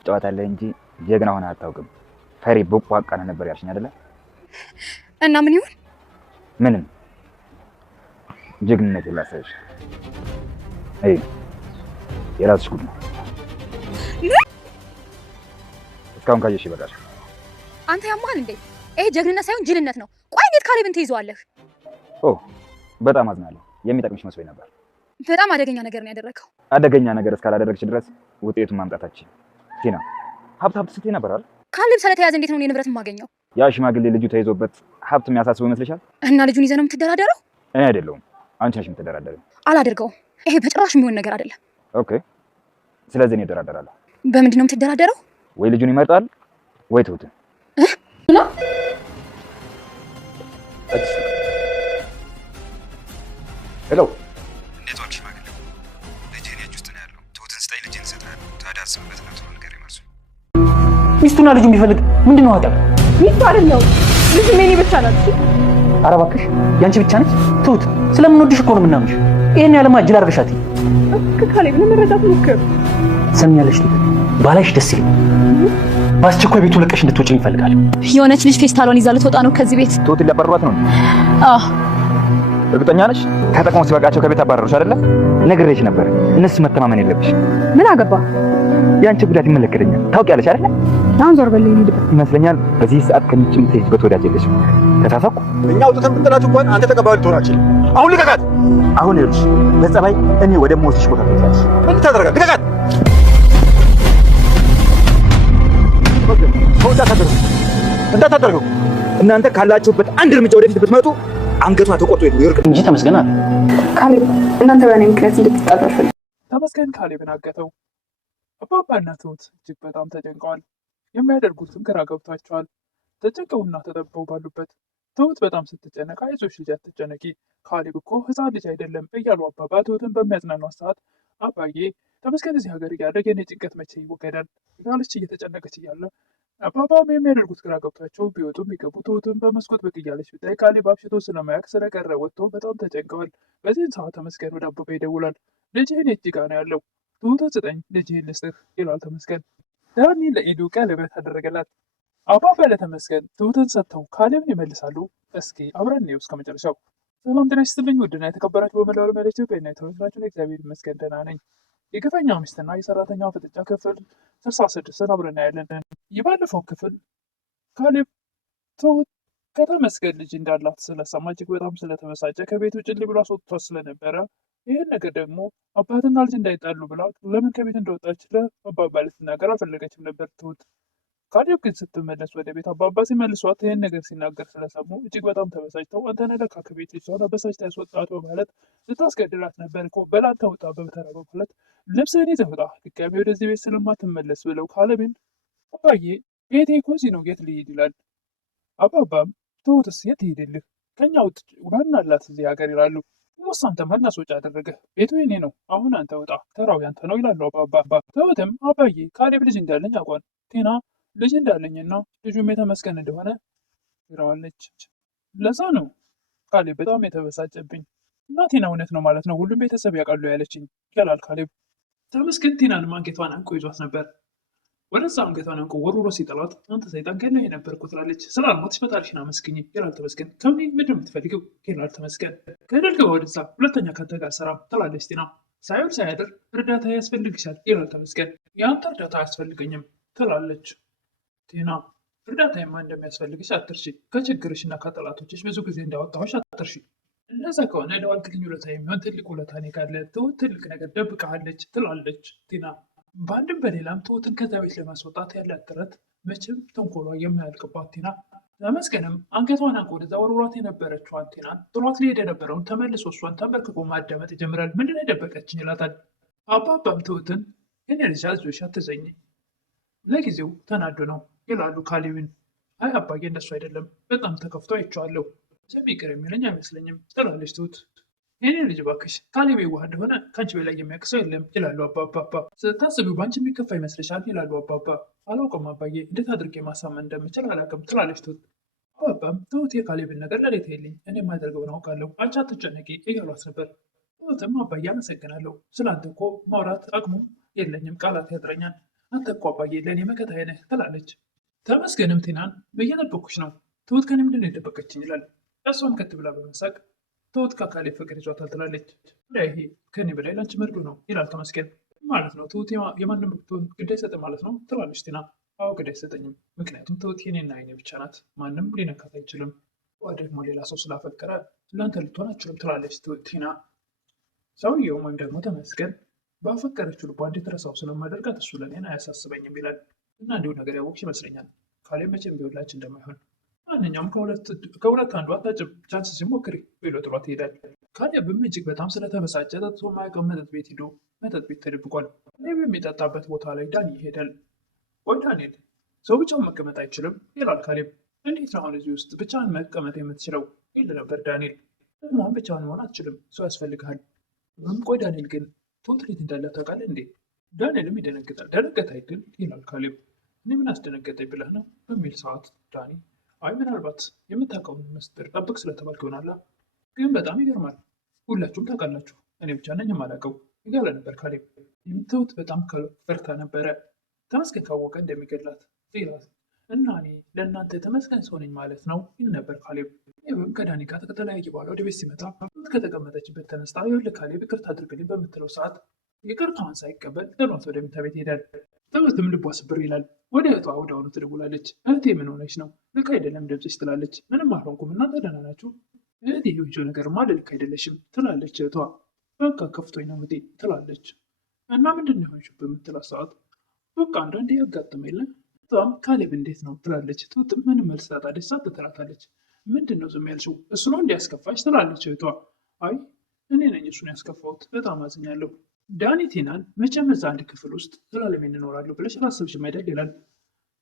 ትጫወታለህ እንጂ ጀግና ሆነህ አታውቅም። ፈሪ ቦቅቧቃ ነበር ያልሽኝ አይደለ? እና ምን ይሁን? ምንም ጀግንነት ላሳይሽ። አይ የራስሽ ጉድ ነው። እስካሁን ካየሽ ይበቃል። አንተ ያማል እንዴ? ይሄ ጀግንነት ሳይሆን ጅልነት ነው። ቆይ እንዴት ካሌብን ትይዘዋለህ? ኦ በጣም አዝናለሁ። የሚጠቅምሽ መስሎኝ ነበር። በጣም አደገኛ ነገር ነው ያደረከው። አደገኛ ነገር እስካላደረግሽ ድረስ ውጤቱን ማምጣታችን ቲና ሀብት ስትይ ነበር አይደል? ካሌብ ስለተያዘ እንዴት ነው ንብረት የማገኘው? ያ ሽማግሌ ልጁ ተይዞበት ሀብት የሚያሳስበው ይመስልሻል? እና ልጁን ይዘህ ነው የምትደራደረው? እኔ አይደለሁም፣ አንቺ ነሽ የምትደራደረው። አላደርገውም። ይሄ በጭራሽ የሚሆን ነገር አይደለም። ኦኬ፣ ስለዚህ እኔ እደራደራለሁ። በምንድን ነው የምትደራደረው? ወይ ልጁን ይመርጣል ወይ ትሁትን። ሄሎ፣ እንዴት ዋልሽ ሽማግሌ? ልጅህን የእጅ ውስጥ ነው ያለው። ትሁትን ስጠኝ፣ ልጅህን እሰጥሃለሁ። ታዲያ አስብበት ነው ትሎ ነገር ይመርሱ። ሚስቱና ልጁ የሚፈልግ ምንድን ነው? አጣ ሚስቱ አይደለም ልጁ ሜኒ ብቻ ናት። ኧረ እባክሽ ያንቺ ብቻ ነች ትሁት። ስለምንወድሽ እኮ ነው የምናምንሽ። ይሄን ያለማ እጅል አድርገሻት ካሌብ ለመረዳት ሞክር። ሰምኛለሽ? ባላይሽ ደስ ይለኝ። በአስቸኳይ ቤቱ ለቀሽ እንድትወጪ ይፈልጋል። የሆነች ልጅ ፌስታሏን ይዛ ልትወጣ ነው ከዚህ ቤት። ትሁትን ሊያባርሯት ነው? አዎ። እርግጠኛ ነሽ? ተጠቅሞ ሲበቃቸው ከቤት አባረሩሽ አይደለ? ነግሬሽ ነበር። እነሱ መተማመን የለብሽ። ምን አገባ? የአንቺ ጉዳት ይመለከተኛል። ታውቂያለሽ አይደለ? አሁን ዞር በል ሂድበት ይመስለኛል። በዚህ ሰዓት ከምንጭ የምትሄጂበት ወዳጅ የለሽም። ተሳሳኩ? እኛ አውጥተን ብንጥላት እንኳን አንተ ተቀባዩ ልትሆን አትችልም። አሁን ልቀቃት። አሁን ይኸውልሽ፣ በጸባይ እኔ ወደ ሞትሽ ቦታ ትሄጃለሽ። ምን ታደርጋለህ? ልቀቃት። እንዳታደርገው። እናንተ ካላችሁበት አንድ እርምጃ ወደፊት ብትመጡ አንገቷ ተቆርጦ ይወርቅ እንጂ ተመስገን አለ። ካሌብ እናንተ በእኔ ምክንያት እንድትጣሉ አልፈልግም። ተመስገን ካሌብን አገተው። አባባና ትሁት እጅግ በጣም ተጨንቀዋል። የሚያደርጉትም ግራ ገብቷቸዋል። ተጨንቀውና ተጠበው ባሉበት ትሁት በጣም ስትጨነቅ አይዞሽ ልጅ አትጨነቂ፣ ካሌብ እኮ ሕፃን ልጅ አይደለም እያሉ አባባ ትሁትን በሚያጽናኗት ሰዓት አባዬ ተመስገን እዚህ ሀገር እያለ የኔ ጭንቀት መቼ ይወገዳል ያለች እየተጨነቀች እያለ አባባም የሚያደርጉት ግራ ገብቷቸው ቢወጡ ቢገቡ ትሁትን በመስኮት ብቅ እያለች ብታይ ካሌብ አብሽቶ ስለማያውቅ ስለቀረ ወጥቶ በጣም ተጨንቀዋል። በዚህን ሰዓት ተመስገን ወደ አባባ ይደውላል። ልጅህን የት ጋ ነው ያለው? ትሁትን ስጠኝ ልጅህን ልስጥህ ይላል ተመስገን። ዳኒ ለኢዱ ቀለበት አደረገላት። አባባ ለተመስገን ትሁትን ሰጥተው ካሌብን ይመልሳሉ። እስኪ አብረን እንየው እስከ መጨረሻው። ሰላም ጤና ይስጥልኝ ውድና የተከበራችሁ በመላው ዓለም ያላችሁ ኢትዮጵያና የተወደዳችሁ እግዚአብሔር ይመስገን ደህና ነኝ። የግፈኛው ሚስትና የሰራተኛው ፍጥጫ ክፍል 66ን አብረን እናያለን። የባለፈው ክፍል ካሌብ ትሁት ከተመስገን ልጅ እንዳላት ስለሰማ እጅግ በጣም ስለተበሳጨ ከቤት ውጭ ብሎ አስወጥቷት ስለነበረ ይህን ነገር ደግሞ አባትና ልጅ እንዳይጣሉ ብላ ለምን ከቤት እንደወጣች ለአባባ ልትናገር አልፈለገችም ነበር ትሁት። ካሌብ ግን ስትመለስ ወደ ቤት አባባ ሲመልሷት ይህን ነገር ሲናገር ስለሰሙ እጅግ በጣም ተበሳጭተው አንተ ነህ ለካ ከቤት ልጅቷን አበሳጭታ ያስወጣት በማለት ልታስገድላት ነበር እኮ በላንተ ውጣ በተራ በማለት ልብስህን ይዘህ ውጣ ድጋሚ ወደዚህ ቤት ስለማትመለስ ብለው ካሌብን አባዬ ቤቴ እኮ እዚህ ነው የት ልሂድ ይላል። አባባም ትሁትስ የት ሄድልህ ከኛ ውጭ ማን አላት እዚህ ሀገር ይላሉ። ሙስ አንተ ማን አስወጪ አደረገህ? ቤቱ የኔ ነው አሁን አንተ ውጣ ተራው ያንተ ነው ይላሉ አባባ። ትሁትም አባዬ ካሌብ ልጅ እንዳለኝ አውቋል ቴና ልጅ እንዳለኝና ልጁም የተመስገን እንደሆነ ይረዋለች። ለዛ ነው ካሌብ በጣም የተበሳጨብኝ እና ቴና እውነት ነው ማለት ነው ሁሉም ቤተሰብ ያውቃሉ ያለችኝ ይላል ካሌብ። ተመስገን ቴናን አንገቷን አንቆ ይዟት ነበር። ወደዛ አንገቷን አንቆ ወርውሮ ሲጠላት አንተ ሰይጣን ገለህ ነበር እኮ ትላለች። ስላልሞትሽ ፈጣሪሽን አመስግኝ ይላል ተመስገን። ከምን ምንድን ነው የምትፈልገው ይላል ተመስገን። ገደል ግባ ወደዛ ሁለተኛ ከአንተ ጋር ሰራም ትላለች ቴና። ሳይውል ሳያድር እርዳታ ያስፈልግሻል ይላል ተመስገን። የአንተ እርዳታ አያስፈልገኝም ትላለች ቴና። እርዳታማ እንደሚያስፈልግሽ አትርሺ፣ ከችግርሽና ከጠላቶችሽ ብዙ ጊዜ እንዳወጣሁሽ አትርሺ። እንደዛ ከሆነ ለዋልክልኝ ውለታ የሚሆን ትልቅ ውለታ እኔ ጋር አለ። ትሁት ትልቅ ነገር ደብቃለች ትላለች ቴና። በአንድም በሌላም ትሁትን ከዛ ቤት ለማስወጣት ያላት ጥረት መቼም ተንኮሏ የማያልቅባት ቴና ተመስገንም አንገቷን አንቆ ወደዛ ወርውሯት የነበረችዋን ቴናን ጥሏት ሊሄድ የነበረውን ተመልሶ እሷን ተንበርክኮ ማዳመጥ ይጀምራል። ምንድን ነው የደበቀችኝ ይላታል። አባባም ትሁትን የኔ ልጅ አይዞሽ አትዘኝ ለጊዜው ተናዶ ነው ይላሉ ካሌብን። አይ አባዬ እንደሱ አይደለም በጣም ተከፍቶ አይቼዋለሁ ይቅር የሚለኝ አይመስለኝም ትላለች ትሁት። የኔ ልጅ እባክሽ ካሌብ የዋህ እንደሆነ ከአንቺ በላይ የሚያውቅ ሰው የለም ይላሉ አባባ። ስታስቢው በአንቺ የሚከፋ ይመስልሻል ይላሉ አባባ። አላውቅም አባዬ እንዴት አድርጌ ማሳመን እንደምችል አላውቅም ትላለች ትሁት። አባባም ትሁት የካሌብን ነገር ለሌት የለኝ እኔ የማደርገውን አውቃለሁ አንቺ አትጨነቂ እያሏት ነበር። ትሁትም አባዬ አመሰግናለሁ ስላንተ እኮ ማውራት አቅሙ የለኝም ቃላት ያጥረኛል አንተ እኮ አባዬ ለእኔ መከታዬ ነህ ትላለች። ተመስገንም ቲናን እየጠበኩሽ ነው፣ ትሁት ከኔ ምንድን ነው የደበቀችኝ ይላል። እሷም ከት ብላ በመሳቅ ትሁት ከካሌብ ፍቅር ይዟታል ትላለች። ይሄ ከኔ በላይ ላንቺ መርዶ ነው ይላል ተመስገን። ማለት ነው ትሁት የማንም ብትሆን ግድ አይሰጥም ማለት ነው ትላለች ቲና። አዎ ግድ አይሰጠኝም፣ ምክንያቱም ትሁት የኔና የኔ ብቻ ናት፣ ማንም ሊነካት አይችልም። ደግሞ ሌላ ሰው ስላፈቀረ እናንተ ልትሆን አችልም ትላለች ቲና። ሰውየውም ወይም ደግሞ ተመስገን ባፈቀረችው ልቧ እንድትረሳው ስለማደርጋት እሱ ለእኔን አያሳስበኝም ይላል። እና እንዲሁ ነገር ያወቅሽ ይመስለኛል ካሌብ መቼም ቢሆን ላንቺ እንደማይሆን፣ ማንኛውም ከሁለት አንዱ አታጭም ቻንስ ሲሞክሪ ብሎ ጥሏት ይሄዳል። ካሌብም እጅግ በጣም ስለተበሳጨ ጠጥቶ የማያውቀው መጠጥ ቤት ሄዶ መጠጥ ቤት ተደብቋል። ካሌብ የሚጠጣበት ቦታ ላይ ዳኒ ይሄዳል። ቆይ ዳንኤል ሰው ብቻውን መቀመጥ አይችልም ይላል ካሌብ። እንዴት ነው አሁን እዚህ ውስጥ ብቻህን መቀመጥ የምትችለው ይል ነበር ዳንኤል። ደግሞ አሁን ብቻህን መሆን አትችልም፣ ሰው ያስፈልግሃል። ቆይ ዳንኤል ግን ትሁት እንዴት እንዳለ ታውቃለህ እንዴ? ዳንኤልም ይደነግጣል። ደነገጥ አይደል ይላል ካሌብ። እኔ ምን አስደነገጠኝ ብለህ ነው በሚል ሰዓት ዳኒ አይ ምናልባት የምታውቀውን ምስጢር ጠብቅ ስለተባልክ ይሆናላ። ግን በጣም ይገርማል፣ ሁላችሁም ታውቃላችሁ፣ እኔ ብቻ ነኝ የማላውቀው እያለ ነበር ካሌብ። ትሁት በጣም ፈርታ ነበረ ተመስገን ካወቀ እንደሚገድላት ይላል። እና እኔ ለእናንተ ተመስገን ሰው ነኝ ማለት ነው ይል ነበር ካሌብ። ይህም ከዳኒ ጋር ከተለያየ በኋላ ወደ ቤት ሲመጣ ትሁት ከተቀመጠችበት ተነስታ ይኸውልህ ካሌብ ይቅርታ አድርግልኝ በምትለው ሰዓት ይቅርታዋን ሳይቀበል ጥሏት ወደ መኝታ ቤት ይሄዳል። ትሁትም ልቧ ስብር ይላል። ወደ እህቷ ወዲያውኑ ትደውላለች። እህቴ ምን ሆነች ነው? ልክ አይደለም ድምፅሽ ትላለች። ምንም አልሆንኩም እናንተ ደህና ናችሁ? እህቴ የሆንሽው ነገርማ ልክ አይደለሽም ትላለች እህቷ። በቃ ከፍቶኝ ነው እህቴ ትላለች። እና ምንድን ነው የሆንሽው በምትላት ሰዓት በቃ አንዳንዴ ያጋጥም የለ በጣም ካሌብ እንዴት ነው ትላለች። ትሁትም ምንም መልስ ታጣለች። ሳት ትላታለች። ምንድን ነው ዝም ያልሽው? እሱ ነው እንዲያስከፋች ትላለች እህቷ። አይ እኔ ነኝ እሱን ያስከፋሁት፣ በጣም አዝኛለሁ። ዳኒ ቲናን መቼም እዛ አንድ ክፍል ውስጥ ዘላለም እንኖራለሁ ብለሽ አላሰብሽም አይደል ይላል።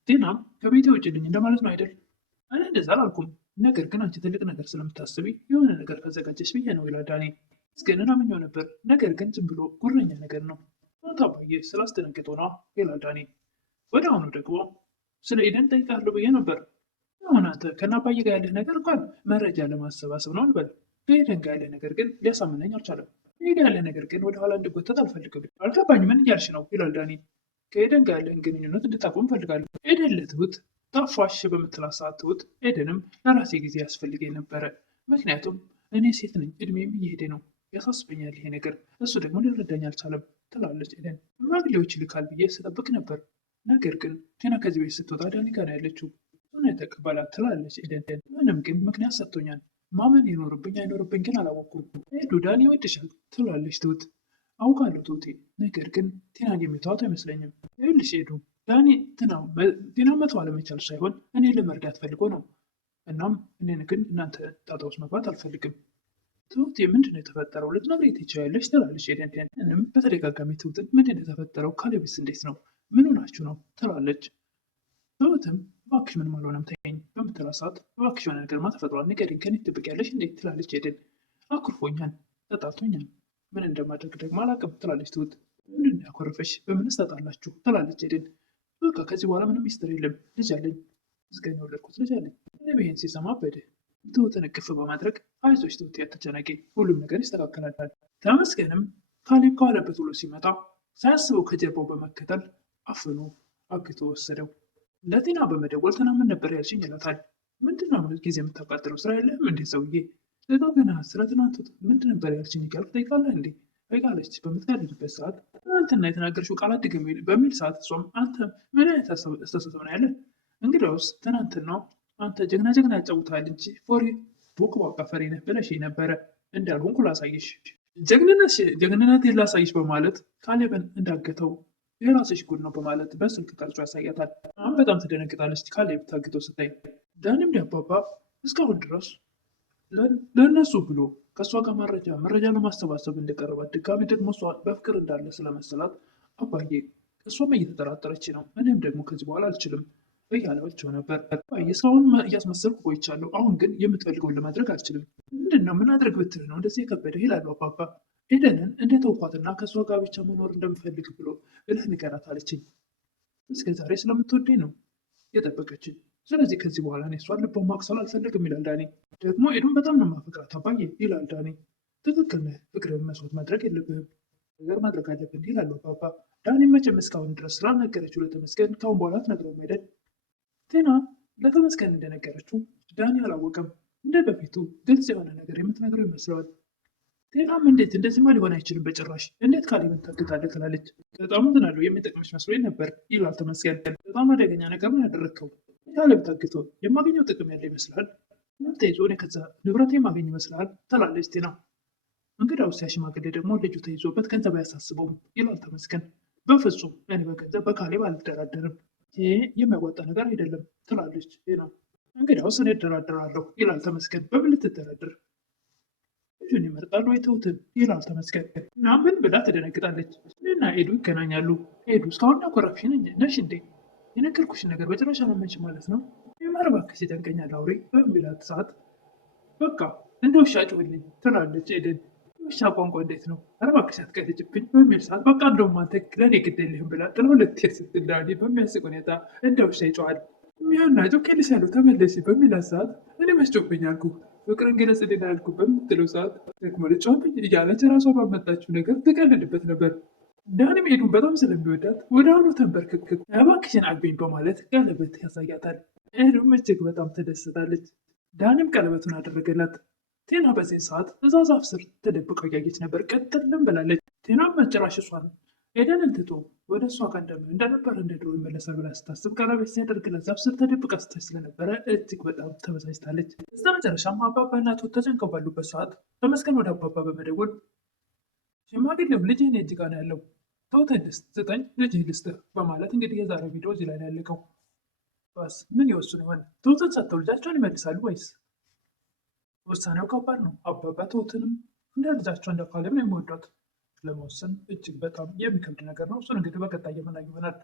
ቲናም ከቤቴ ውጭልኝ እንደማለት ነው አይደል? እኔ እንደዛ አላልኩም፣ ነገር ግን አንቺ ትልቅ ነገር ስለምታስቢ የሆነ ነገር ካዘጋጀሽ ብዬ ነው ይላል ዳኒ። ግን አምኜው ነበር፣ ነገር ግን ዝም ብሎ ጉረኛ ነገር ነው ታባዬ ስላስደነገጠው ነው ይላል ዳኒ። ወደ አሁኑ ደግሞ ስለ ኤደን ጠይቃለሁ ብዬ ነበር። አሁን አንተ ከአባዬ ጋር ያለህ ነገር እንኳን መረጃ ለማሰባሰብ ነው እንበል። ከኤደን ጋር ያለህ ነገር ግን ሊያሳምነኝ አልቻለም። ኤደን ያለህ ነገር ግን ወደኋላ እንድጎተት አልፈልግም። አልገባኝ ምን እያልሽ ነው ይላል ዳኒ። ከኤደን ጋር ያለህን ግንኙነት እንድታቆም እፈልጋለሁ። ኤደን ለትሁት ታፏሽ በምትላት ሰዓት ትሁት ኤደንም ለራሴ ጊዜ ያስፈልገኝ ነበረ፣ ምክንያቱም እኔ ሴት ነኝ፣ እድሜም እየሄደ ነው፣ ያሳስበኛል ይሄ ነገር፣ እሱ ደግሞ ሊረዳኝ አልቻለም ትላለች ኤደን። ሽማግሌዎች ይልካል ብዬ ስጠብቅ ነበር፣ ነገር ግን ቲና ከዚህ ቤት ስትወጣ ዳኒ ጋር ያለችው እሱን የተቀበላት ትላለች ኤደን። ምንም ግን ምክንያት ሰጥቶኛል፣ ማመን ይኖርብኝ አይኖርብኝ ግን አላወቅኩም። ሄዱ ዳኒ ይወድሻል ትላለች ትሁት። አውቃለሁ ትሁቴ፣ ነገር ግን ቲናን የሚተዋት አይመስለኝም። ይኸውልሽ ሄዱ ዳኒ ቲና መተው አለመቻል ሳይሆን እኔ ለመርዳት ፈልጎ ነው። እናም እኔን ግን እናንተ ጣጣ ውስጥ መግባት አልፈልግም። ትሁት ምንድን ነው የተፈጠረው ልትነግሪኝ ትችያለሽ ትላለች ኤደን። እንም በተደጋጋሚ ትሁትን ምንድን ነው የተፈጠረው ካሌብስ እንዴት ነው ምን ሆናችሁ ነው ትላለች። ትሁትም እባክሽ ምንም አልሆነም ተይኝ በምትላት ሰዓት እባክሽ የሆነ ነገርማ ተፈጥሯል ንገሪኝ፣ ከእኔ ትደብቂያለሽ እንዴት ትላለች ኤደን። አኩርፎኛል፣ ተጣልቶኛል፣ ምን እንደማድረግ ደግሞ አላውቅም ትላለች ትሁት። ምንድን ነው ያኮረፈሽ? በምንስ ተጣላችሁ ትላለች ኤደን። በቃ ከዚህ በኋላ ምንም ሚስጥር የለም፣ ልጅ አለኝ፣ እስከ የወለድኩት ልጅ አለኝ። ይህን ሲሰማ በደ ትሁትን እቅፍ በማድረግ አይዞሽ ትሁት አትጨነቂ፣ ሁሉም ነገር ይስተካከላል። ተመስገንም ካሌብ ከዋለበት ውሎ ሲመጣ ሳያስበው ከጀርባው በመከተል አፍኖ አግቶ ወሰደው። ለቲና በመደወል ትና ምን ነበር ያልሽኝ ይላታል። ምንድነው ጊዜ የምታቃጥለው ስራ የለህም እንዴ ሰውዬ? ደግሞ ገና ስለ ትናንቱ ምንድን ነበር ያልሽኝ እያልኩ ጠይቃለህ እንዴ ጠይቃለች። በምትቀልድበት ሰዓት ትናንትና የተናገርሽው ቃላት ድገም በሚል ሰዓት እሷም አንተ ምን አይነት አስተሳሰብ ነው ያለ? እንግዲያውስ ትናንትናው አንተ ጀግና ያጫውታል እንጂ ፎሪ ቦቅቧቃ ፈሪ ነህ ብለሽ ነበረ፣ እንዳልሆንኩ ላሳይሽ፣ ጀግንነት ላሳይሽ በማለት ካሌብን እንዳገተው የራስሽ ጉድ ነው በማለት በስልክ ቀርጾ ያሳያታል። አሁን በጣም ትደነግጣለች ካሌብ ታግቶ ስታይ። ዳኒም ዳባባ እስካሁን ድረስ ለእነሱ ብሎ ከእሷ ጋር መረጃ ለማሰባሰብ እንደቀረባት ድጋሚ ደግሞ እሷ በፍቅር እንዳለ ስለመሰላት አባዬ እሷም እየተጠራጠረች ነው፣ እኔም ደግሞ ከዚህ በኋላ አልችልም እያለችው ነበር። አባዬ እስካሁን እያስመሰልኩ ቆይቻለሁ፣ አሁን ግን የምትፈልገውን ለማድረግ አልችልም። ምንድነው ምን አድርግ ብትል ነው እንደዚህ የከበደ ይላሉ አባባ። ኤደንን እንደ ተውኳትና ከእሷ ጋር ብቻ መኖር እንደምፈልግ ብሎ ብለህ ንገራት አለችኝ። እስከ ዛሬ ስለምትወደኝ ነው የጠበቀችኝ። ስለዚህ ከዚህ በኋላ እኔ እሷን ልቧን ማቅሰል አልፈልግም ይላል ዳኒ። ደግሞ ኤዱን በጣም ነው የማፈቅራት አባዬ ይላል ዳኒ። ትክክል ነህ፣ ፍቅርህን መስዋዕት ማድረግ የለብህም። ነገር ማድረግ አለብን ይላሉ አባባ። ዳኒ መቼም እስካሁን ድረስ ስላልነገረችው ለተመስገን ካሁን በኋላ አትነግረውም አይደል? ቴና ለተመስገን እንደነገረችው ዳኒ አላወቀም። እንደ በፊቱ ግልጽ የሆነ ነገር የምትነግረው ይመስለዋል። ቴናም እንዴት እንደዚህማ ሊሆን አይችልም በጭራሽ፣ እንዴት ካሌብን ታግታለህ ትላለች። በጣም ምትናለው የሚጠቅምሽ መስሎኝ ነበር ይላል ተመስገን። በጣም አደገኛ ነገር ነው ያደረግከው። ካሌብ ታግቶ የማገኘው ጥቅም ያለ ይመስላል? ተይዞ እኔ ከዛ ንብረት የማገኝ ይመስላል ትላለች ቴና። እንግዳውስ ያ ሽማግሌ ደግሞ ልጁ ተይዞበት ገንዘብ አያሳስበውም ይላል ተመስገን። በፍጹም እኔ በገንዘብ በካሌብ አልደራደርም፣ ይህ የሚያዋጣ ነገር አይደለም ትላለች ቴና። እንግዳውስ እኔ እደራደራለሁ ይላል ተመስገን። በምን ልትደራደር? ልጁን ይመርጣሉ ወይ ትሁትን ይላል ተመስገን። እና ምን ብላ ትደነግጣለች። እኔና ኤዱ ይገናኛሉ። ኤዱ እስካሁን ያኮረፍሽ ነሽ እንዴ? የነገርኩሽን ነገር በጭራሽ አላመንሽ ማለት ነው? የማረባክሽ ይጨንቀኛል አውሬ በሚላት ሰዓት በቃ እንደ ውሻ ጭውልኝ ትላለች ኤደን። ውሻ ቋንቋ እንዴት ነው? አረባክሽ አትቀልጅብኝ በሚል ሰዓት በቃ እንደውም አንተ ለእኔ ግድ የለህም ብላ ጥለው ልትሄድ ስትል ዳኒ በሚያስቅ ሁኔታ እንደ ውሻ ይጮሃል። የሚያናጨው ከልስ ያለው ተመለሽ በሚላት ሰዓት እኔ መስጮብኝ አልኩ ፍቅርን ግለጽልኝ ያልኩ በምትለው ሰዓት ደግሞ ልጮህብኝ እያለች ራሷ ባመጣችው ነገር ትቀልድበት ነበር። ዳኒም ኤዱን በጣም ስለሚወዳት ወደ አሁኑ ተንበርክክ እባክሽን አግቢኝ በማለት ቀለበት ያሳያታል። ኤዱም እጅግ በጣም ትደስታለች። ዳኒም ቀለበቱን አደረገላት። ቴና በዚህ ሰዓት እዛ ዛፍ ስር ተደብቃ እያየች ነበር። ቀጥልም ብላለች። ቴናም መጨራሽ እሷን ኤደንን ትቶ ወደ እሷ ጋር እንደነበር እንደ ድሮ ይመለሳል ብላ ስታስብ ቀለበት ሲያደርግላት ዛፍ ስር ተደብቃ ስታች ስለነበረ እጅግ በጣም ተበሳጭታለች። እስከ መጨረሻም አባባና ትሁት ተጨንቀው ባሉበት ሰዓት ተመስገን ወደ አባባ በመደወል ሽማግሌው ልጅህን እጅ ጋር ነው ያለው፣ ትሁትን ስጠኝ ልጅህ ልስጥህ በማለት እንግዲህ የዛሬው ቪዲዮ እዚህ ላይ ነው ያለቀው። ባስ ምን ይወስኑ ይሆን? ትሁትን ሰጥተው ልጃቸውን ይመልሳሉ ወይስ? ውሳኔው ከባድ ነው። አባባ ትሁትንም እንደ ልጃቸው እንደ ካሌብ ነው የሚወዷት። ለመወሰን እጅግ በጣም የሚከብድ ነገር ነው። እሱን እንግዲህ በቀጣይ የምናይ ይሆናል።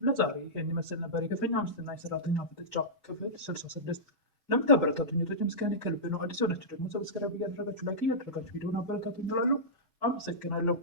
ለዛሬ ይህን ይመስል ነበር የግፈኛው ሚስትና የሰራተኛው ፍጥጫ ክፍል 66። ለምታበረታቱኝ እህቶቼ ምስጋናዬ ከልብ ነው። አዲስ የሆናችሁ ደግሞ ሰብስክራይብ እያደረጋችሁ ላይክ እያደረጋችሁ ቪዲዮውን አበረታቱኝ እላለሁ። አመሰግናለሁ።